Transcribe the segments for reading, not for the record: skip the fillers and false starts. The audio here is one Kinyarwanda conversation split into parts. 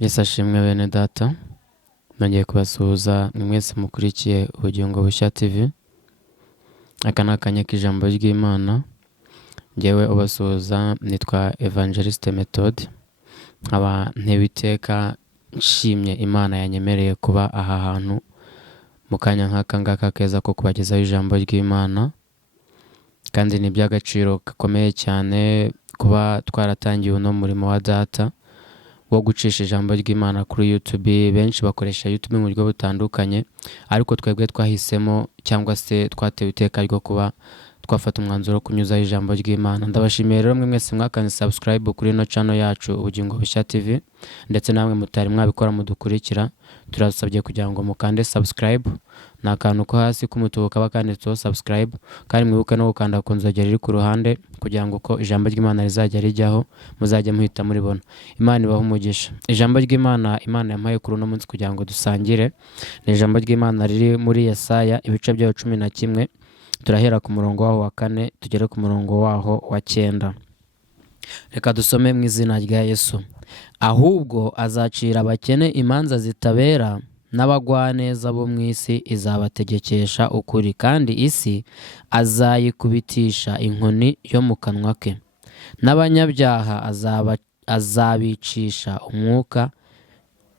Yesu ashimwe bene data, nongeye kubasuhuza mwe mwese mukurikiye Ubugingo Bushya TV. Aka ni akanya k'ijambo ry'Imana. Njyewe ubasuhuza nitwa Evangeliste Methode. Nkaba ntewe iteka nshimye Imana yanyemereye kuba aha hantu mu kanya nk'aka ngaka keza ko kubagezaho ijambo ry'Imana. Kandi ni iby'agaciro gakomeye cyane kuba twaratangiye uno murimo wa data wo gucisha ijambo ry'Imana kuri YouTube. Benshi bakoresha YouTube mu buryo butandukanye, ariko twebwe twahisemo cyangwa se twatewe iteka ryo kuba twafata umwanzuro kunyuzaho ijambo ry'Imana. Ndabashimiye rero mwe mwese mwakanye subscribe kuri no channel yacu Ubugingo Bushya TV, ndetse namwe mutari mwabikora mudukurikira, turasabye kugira ngo mukande subscribe. Ni akantu ko hasi k'umutuku kaba kanditseho subscribe, kandi mwibuke no gukanda ku nzogera iri ku ruhande kugira ngo ko ijambo ry'Imana rizajya rijyaho muzajya muhita muribona. Imana ibahe umugisha. Ijambo ry'Imana Imana yampaye kuri uno munsi kugira ngo dusangire ni ijambo ry'Imana riri muri Yesaya ibice byaho 11. Turahera ku murongo waho wa 4 tugere ku murongo waho wa 9. Reka dusome mu izina rya Yesu. Ahubwo azacira abakene imanza zitabera, n'abagwaneza bo mu isi izabategekesha ukuri, kandi isi azayikubitisha inkoni yo mu kanwa ke, n'abanyabyaha azabicisha umwuka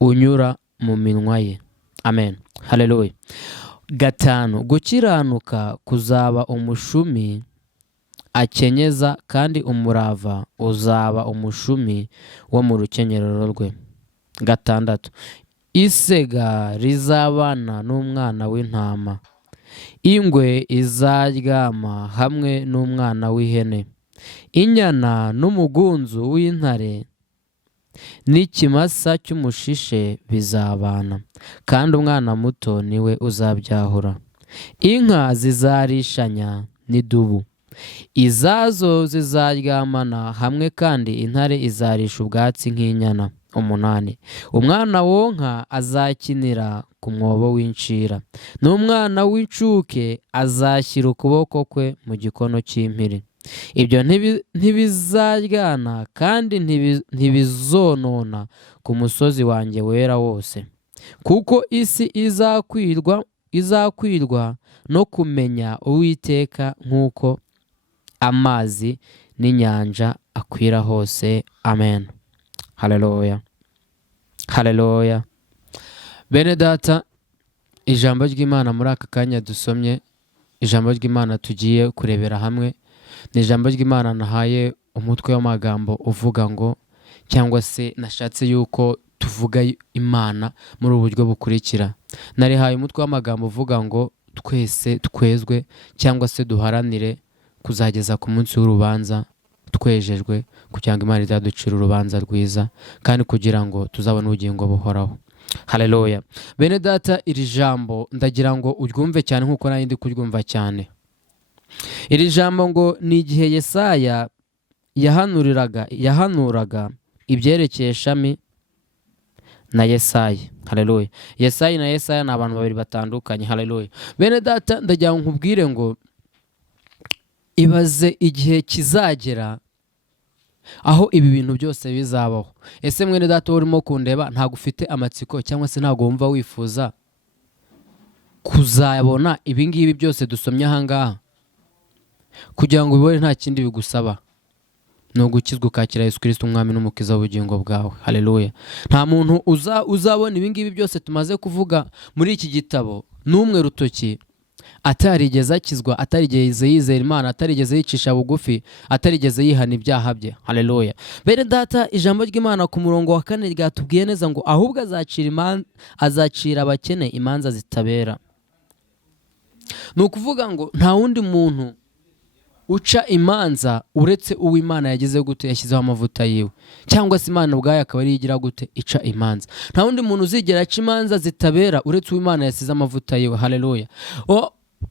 unyura mu minwa ye. Amen. Haleluya. 5. Gukiranuka kuzaba umushumi akenyeza, kandi umurava uzaba umushumi wo mu rukenyerero rwe. 6. Isega rizabana n'umwana w'intama, ingwe izaryama hamwe n'umwana w'ihene, inyana n'umugunzu w'intare n'ikimasa cy'umushishe bizabana, kandi umwana muto niwe uzabyahura. Inka zizarishanya n'idubu, izazo zizaryamana hamwe, kandi intare izarisha ubwatsi nk'inyana. 8. Umwana wonka azakinira ku mwobo w'incira, n'umwana w'incuke azashyira ukuboko kwe mu gikono cy'impiri. Ibyo ntibizaryana kandi ntibizonona ku musozi wanjye wera wose, kuko isi izakwirwa no kumenya Uwiteka nk'uko amazi n'inyanja akwira hose. Amen. Haleluya. Haleluya. Bene data, ijambo ry'Imana muri aka kanya dusomye, ijambo ry'Imana tugiye kurebera hamwe, ni ijambo ry'Imana nahaye umutwe w'amagambo uvuga ngo, cyangwa se nashatse yuko tuvuga Imana muri ubu buryo bukurikira. Narihaye umutwe w'amagambo uvuga ngo twese twezwe, cyangwa se duharanire kuzageza ku munsi w'urubanza twejejwe, kugira ngo Imana izaducira urubanza rwiza, kandi kugira ngo tuzabone ubugingo buhoraho. Haleluya. Bene data, iri jambo ndagira ngo uryumve cyane nk'uko nari ndi kuryumva cyane. Iri jambo ngo ni igihe Yesaya yahanuraga ibyerekeye Shami na Yesaya. Haleluya. Yesaya na Yesaya ni abantu babiri batandukanye. Haleluya. Bene data, ndagira ngo nkubwire ngo ibaze igihe kizagera aho ibi bintu byose bizabaho. Ese mwene data urimo kundeba, ntabwo ufite amatsiko cyangwa se ntabwo wumva wifuza kuzabona ibi ngibi byose dusomye aha ngaha? Kugira ngo ubibone nta kindi bigusaba, ni ugukizwa ukakira Yesu Kristo umwami n'umukiza w'ubugingo bwawe. Haleluya. Nta muntu uzabona ibi ngibi byose tumaze kuvuga muri iki gitabo n'umwe rutoki atarigeze akizwa, atarigeze yizera Imana, atarigeze yicisha bugufi, atarigeze yihana ibyaha bye. Haleluya. Bene data, ijambo ry'Imana ku murongo wa 4 ryatubwiye neza ngo ahubwo azacira abakene imanza zitabera. Ni ukuvuga ngo nta wundi muntu uca imanza uretse uw'Imana yagize gute, yashyizeho amavuta yiwe, cyangwa se Imana ubwayo akaba ari igira gute, ica imanza. Nta wundi muntu uzigera aca imanza zitabera uretse uw'Imana yasize amavuta yiwe. Haleluya.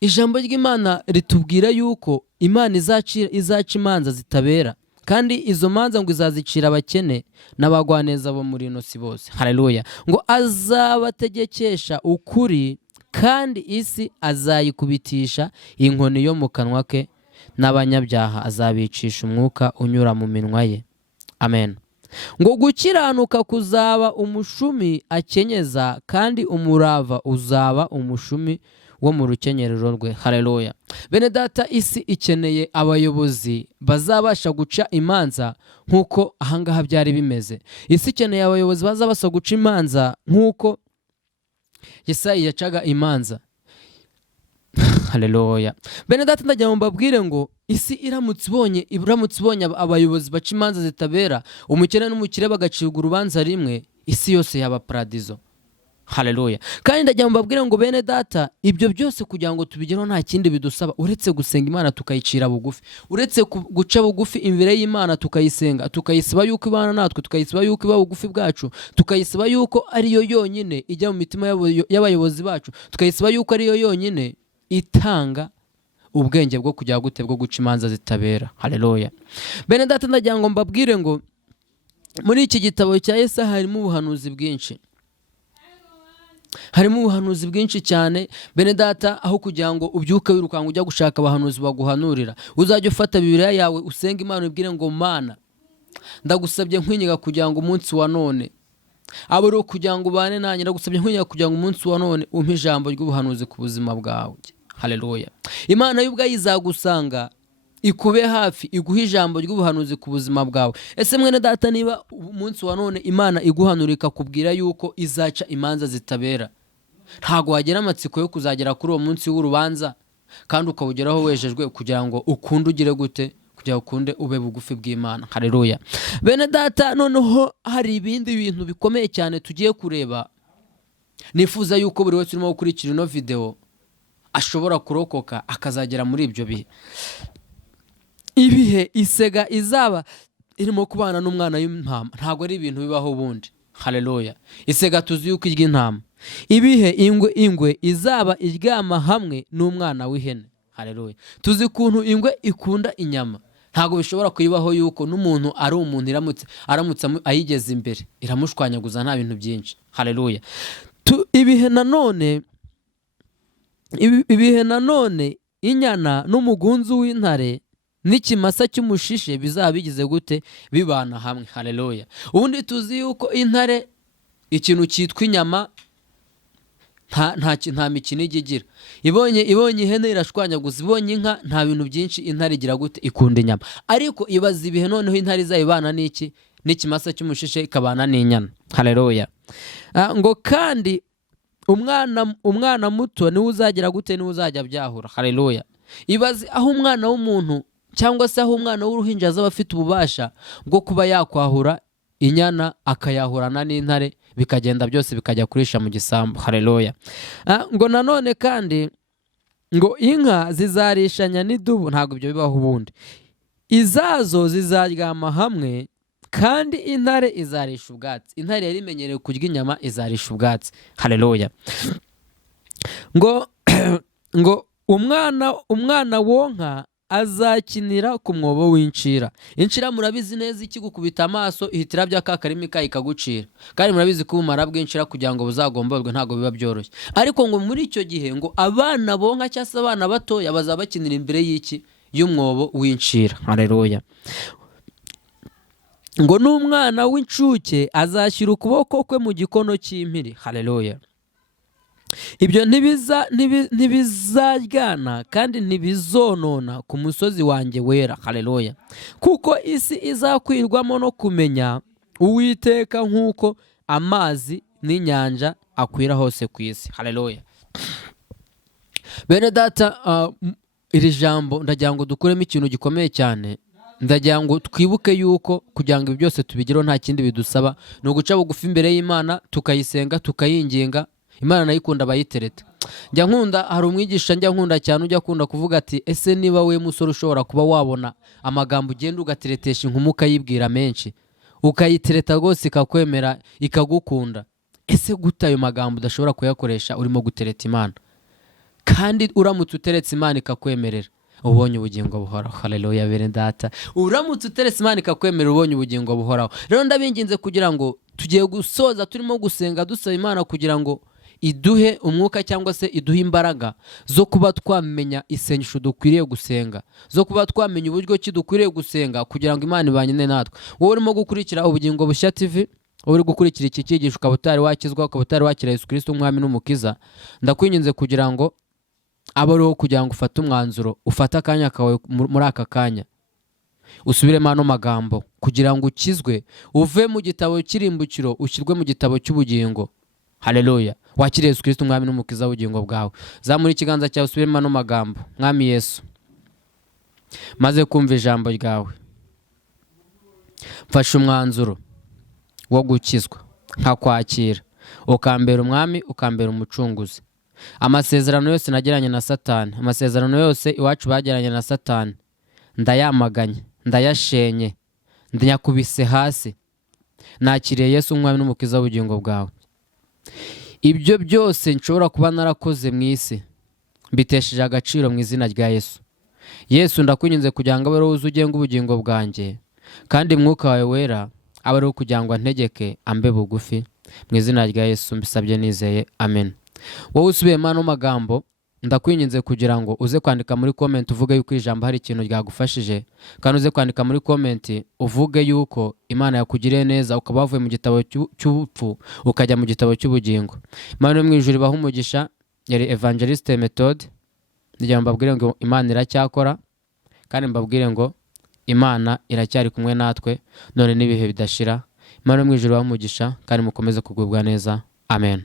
Ijambo ry'Imana ritubwira yuko Imana izaca imanza zitabera, kandi izo manza ngo izazicira abakene n'abagwaneza bo muri ino si bose. Haleluya. Ngo azabategekesha ukuri, kandi isi azayikubitisha inkoni yo mu kanwa ke, n'abanyabyaha azabicisha umwuka unyura mu minwa ye. Amen. ngo gukiranuka kuzaba umushumi akenyeza, kandi umurava uzaba umushumi wo mu rukenyerero rwe. Haleluya. Bene data, isi ikeneye abayobozi bazabasha guca imanza nk'uko ahangaha byari bimeze. Isi ikeneye abayobozi bazabasha guca imanza nk'uko Yesayi yacaga imanza. Haleluya. Bene data, ndagira ngo mbabwire ngo isi iramutse ibonye abayobozi baca imanza zitabera, umukene n'umukire bagacirwa urubanza rimwe, isi yose yaba paradizo. Haleluya. Kandi ndagira ngo mbabwire ngo bene data, ibyo byose kugira ngo tubigereho nta kindi bidusaba uretse gusenga Imana tukayicira bugufi, uretse guca bugufi imbere y'Imana tukayisenga, tukayisaba yuko ibana natwe, tukayisaba yuko iba bugufi bwacu, tukayisaba yuko ariyo yonyine ijya mu mitima y'abayobozi bacu, tukayisaba yuko ariyo yonyine itanga ubwenge bwo kujya gute bwo guca imanza zitabera. Haleluya. Bene data, ndagira ngo mbabwire ngo muri iki gitabo cya Yesaya harimo ubuhanuzi bwinshi. Harimo ubuhanuzi bwinshi cyane bene data, aho kugira ngo ubyuke wirukanka ujya gushaka abahanuzi baguhanurira, uzajya ufata Bibiliya yawe usenga Imana ubwire ngo Mana, ndagusabye nkwinyiga kugira ngo umunsi wa none abo kugira ngo ubane nanjye, ndagusabye nkwinyiga kugira ngo umunsi wa none umpe ijambo ry'ubuhanuzi ku buzima bwawe. Haleluya. Imana y'ubwayo izagusanga ikube hafi, iguha ijambo ry'ubuhanuzi ku buzima bwawe. Ese mwene data, niba umunsi wa none Imana iguhanura ikakubwira yuko izaca imanza zitabera, ntago wagera amatsiko yo kuzagera kuri uwo munsi w'urubanza kandi ukawugeraho wejejwe kugira ngo ukunde ugire gute, kugira ngo ukunde ube bugufi bw'Imana. Haleluya. Bene data, noneho hari ibindi bintu bikomeye cyane tugiye kureba. Nifuza yuko buri wese urimo gukurikira ino video ashobora kurokoka akazagera muri ibyo bihe. Ibihe isega izaba irimo kubana n'umwana w'intama ntago ari ibintu bibaho ubundi. Haleluya. Isega tuzi yuko irya intama. Ibihe ingwe izaba iryama hamwe n'umwana w'ihene. Haleluya. Tuzi kuntu ingwe ikunda inyama, ntago bishobora kuyibaho yuko n'umuntu ari umuntu aramutse ayigeze imbere iramushwanyaguza nta bintu byinshi. Haleluya. Ibihe nanone inyana n'umugunzu w'intare n'ikimasa cy'umushishe bizaba bigize gute, bibana hamwe. Haleluya. Ubundi tuzi yuko intare ikintu cyitwa inyama nta mikino igira. Ibonye ihene irashwanyaguza, ibonye inka nta bintu byinshi intare igira gute, ikunda inyama. Ariko ibaza ibihe noneho intare izabana n'iki, n'ikimasa cy'umushishe ikabana n'inyana. Haleluya. Ngo kandi umwana muto niwe uzagira gute, niwe uzajya byahura. Haleluya. Ibaze aho umwana w'umuntu cyangwa se aho umwana w'uruhinja azaba afite ububasha bwo kuba yakwahura inyana akayahurana n'intare, bikagenda byose bikajya kurisha mu gisambu. Haleluya. Ngo nanone kandi ngo inka zizarishanya n'idubu, ntabwo ibyo bibaho ubundi. Izazo zizaryama hamwe kandi intare izarisha ubwatsi. Intare yari imenyereye kurya inyama, izarisha ubwatsi. Haleluya. ngo umwana wonka azakinira ku mwobo w'incira. Incira murabizi neza ikigukubita amaso ihitira bya kakarimi ka ikagucira, kandi murabizi ko ubumara bw'incira kugira ngo buzagomborwe ntago biba byoroshye. Ariko ngo muri icyo gihe ngo abana bonka cyangwa se abana batoya bazaba bakinira imbere y'umwobo w'incira. Haleluya. Ngo n'umwana w'incuke azashyira ukuboko kwe mu gikono cy'impiri. Haleluya. Ibyo ntibizaryana kandi ntibizonona ku musozi wanjye wera. Haleluya. Kuko isi izakwirwamo no kumenya Uwiteka nk'uko amazi n'inyanja akwira hose ku isi. Haleluya. Bene data, iri jambo ndagira ngo dukuremo ikintu gikomeye cyane. Ndagira ngo twibuke yuko kugira ngo ibi byose tubigereho nta kindi bidusaba, ni uguca bugufi imbere y'Imana tukayisenga, tukayinginga. Imana nayikunda bayitereta. Hari umwigisha njya nkunda cyane ujya akunda kuvuga ati, ese niba we musore ushobora kuba wabona amagambo ugenda ugateretesha inkumi ukayibwira menshi, ukayitereta rwose ikakwemera ikagukunda, ese gute ayo magambo udashobora kuyakoresha urimo gutereta Imana? Kandi uramutse uteretse Imana ikakwemerera, ubonye ubugingo buhoraho. Haleluya. Bene data, uramutse uteretse Imana ikakwemerera, ubonye ubugingo buhoraho. Rero ndabinginze kugira ngo tugiye gusoza turimo gusenga dusaba Imana kugira ngo iduhe umwuka cyangwa se iduhe imbaraga zo kuba twamenya isengesho dukwiriye gusenga, zo kuba twamenya uburyo ki dukwiriye gusenga kugira ngo Imana ibanye natwe. Wowe urimo gukurikira Ubugingo Bushya TV, wowe uri gukurikira iki cyigisho ukaba utari wakizwa, ukaba utari wakira Yesu Kristo umwami n'umukiza, ndakwinginze kugira ngo abe ariho kugira ngo ufate umwanzuro, ufate akanya kawe muri aka kanya usubiremo ano magambo kugira ngo ukizwe, uve mu gitabo cy'irimbukiro ushyirwe mu gitabo cy'ubugingo. Haleluya! Wakire Yesu Kristo umwami n'umukiza w'ubugingo bwawe. Zamura ikiganza cyawe usubiremo ano magambo. Mwami Yesu, maze kumva ijambo ryawe, mfashe umwanzuro wo gukizwa, nkakwakira, ukambera umwami, ukambera umucunguzi. Amasezerano yose nagiranye na Satani, amasezerano yose iwacu bagiranye na Satani, ndayamaganye, ndayashenye, ndanyakubise hasi. Nakiriye Yesu umwami n'umukiza w'ubugingo bwawe. Ibyo byose nshobora kuba narakoze mu isi mbitesheje agaciro mu izina rya Yesu. Yesu, ndakwinginze kugira ngo abe ariwe ugenga ubugingo bwanjye, kandi Mwuka wawe wera abe ariwe kugira ngo antegeke, ambe bugufi. Mu izina rya Yesu mbisabye nizeye, amen. Wowe usubiyemo ano magambo, ndakwinginze kugira ngo uze kwandika muri comment uvuge yuko ijambo hari ikintu ryagufashije, kandi uze kwandika muri comment uvuge yuko Imana yakugiriye neza, ukaba wavuye mu gitabo cy'ubupfu ukajya mu gitabo cy'ubugingo. Imana yo mu ijuru ibahe umugisha. Yari Evangeliste Methode. Ndagira mbabwire ngo Imana iracyakora, kandi mbabwire ngo Imana iracyari kumwe natwe none n'ibihe bidashira. Imana yo mu ijuru ibahe umugisha, kandi mukomeze kugubwa neza. Amen.